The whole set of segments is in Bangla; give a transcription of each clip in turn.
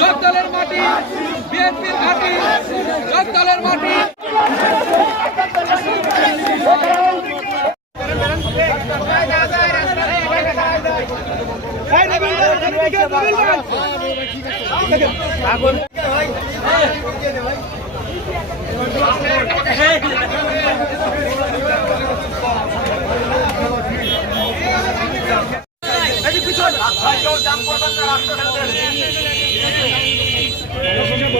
জগদলের মাটি বিএনপির ঘাঁটি জগদলের মাটি।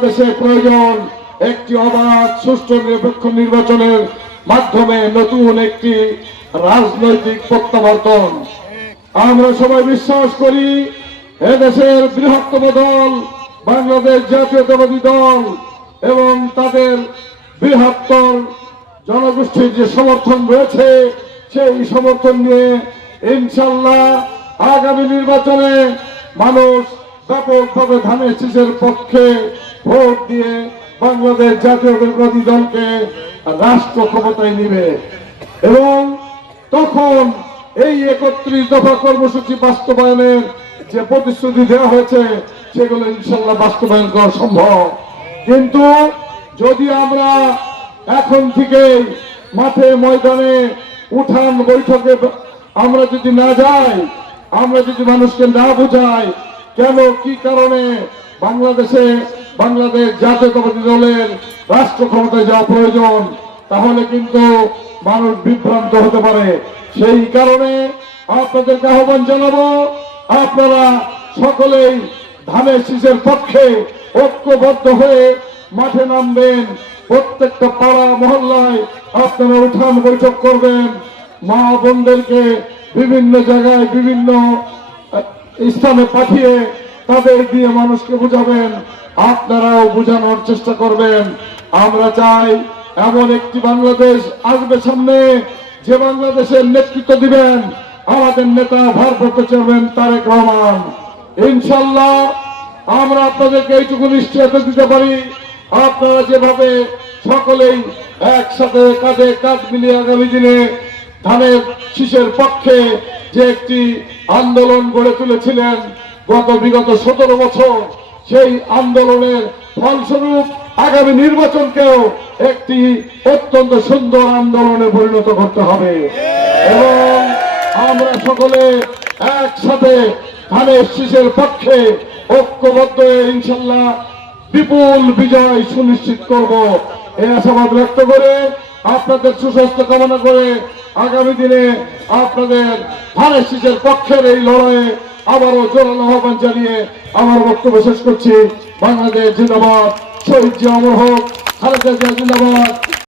বাংলাদেশে প্রয়োজন একটি অবাধ, সুষ্ঠু, নিরপেক্ষ নির্বাচনের মাধ্যমে নতুন একটি রাজনৈতিক প্রত্যাবর্তন। আমরা সবাই বিশ্বাস করি, এদেশের বৃহত্তম দল বাংলাদেশ জাতীয়তাবাদী দল এবং তাদের বৃহত্তর জনগোষ্ঠীর যে সমর্থন রয়েছে, সেই সমর্থন নিয়ে ইনশাল্লাহ আগামী নির্বাচনে মানুষ ব্যাপকভাবে ধানের শীষের পক্ষে ভোট দিয়ে বাংলাদেশ জাতীয়তাবাদী দলকে রাষ্ট্র ক্ষমতায় নিবে। এবং তখন এই একত্রিশ দফা কর্মসূচি বাস্তবায়নের যে প্রতিশ্রুতি দেওয়া হয়েছে, সেগুলো ইনশাল্লাহ বাস্তবায়ন করা সম্ভব। কিন্তু যদি আমরা এখন থেকে মাঠে ময়দানে উঠান বৈঠকে আমরা যদি না যাই, আমরা যদি মানুষকে না বুঝাই, কেন, কি কারণে বাংলাদেশে বাংলাদেশ জাতীয়তাবাদী দলের রাষ্ট্র ক্ষমতায় যাওয়া প্রয়োজন, তাহলে কিন্তু মানুষ বিভ্রান্ত হতে পারে। সেই কারণে আপনাদেরকে আহ্বান জানাব, আপনারা সকলেই ধানের শীষের পক্ষে ঐক্যবদ্ধ হয়ে মাঠে নামবেন। প্রত্যেকটা পাড়া, মহল্লায় আপনারা উঠান বৈঠক করবেন। মা বোনদেরকে বিভিন্ন জায়গায় বিভিন্ন স্থানে পাঠিয়ে তাদের দিয়ে মানুষকে বুঝাবেন। আপনারাও বোঝানোর চেষ্টা করবেন। আমরা চাই এমন একটি বাংলাদেশ আসবে সামনে। যে বাংলাদেশের নেতৃত্ব দিবেন আমাদের নেতা ভারপ্রাপ্ত চেয়ারম্যান তারেক রহমান। ইনশাল্লাহ আমরা আপনাদেরকে এইটুকু নিশ্চয়তা দিতে পারি। আপনারা যেভাবে সকলেই একসাথে কাঁধে কাঁধ মিলিয়ে আগামী দিনে ধানের শীষের পক্ষে যে একটি আন্দোলন গড়ে তুলেছিলেন গত বিগত সতেরো বছর। সেই আন্দোলনের ফলস্বরূপ আগামী নির্বাচনকেও একটি অত্যন্ত সুন্দর আন্দোলনে পরিণত করতে হবে। এবং আমরা সকলে একসাথে ধানের শীষের পক্ষে ঐক্যবদ্ধ ইনশাল্লাহ বিপুল বিজয় সুনিশ্চিত করব। এই আশাবাদ ব্যক্ত করে আপনাদের সুস্বাস্থ্য কামনা করে আগামী দিনে আপনাদের ফারেসিসের পক্ষের এই লড়াইয়ে আবারও জোরালো আহ্বান জানিয়ে আমার বক্তব্য শেষ করছি। বাংলাদেশ জিন্দাবাদ। শহীদ জিয়া অমর হোক খালেদা জিয়া জিন্দাবাদ।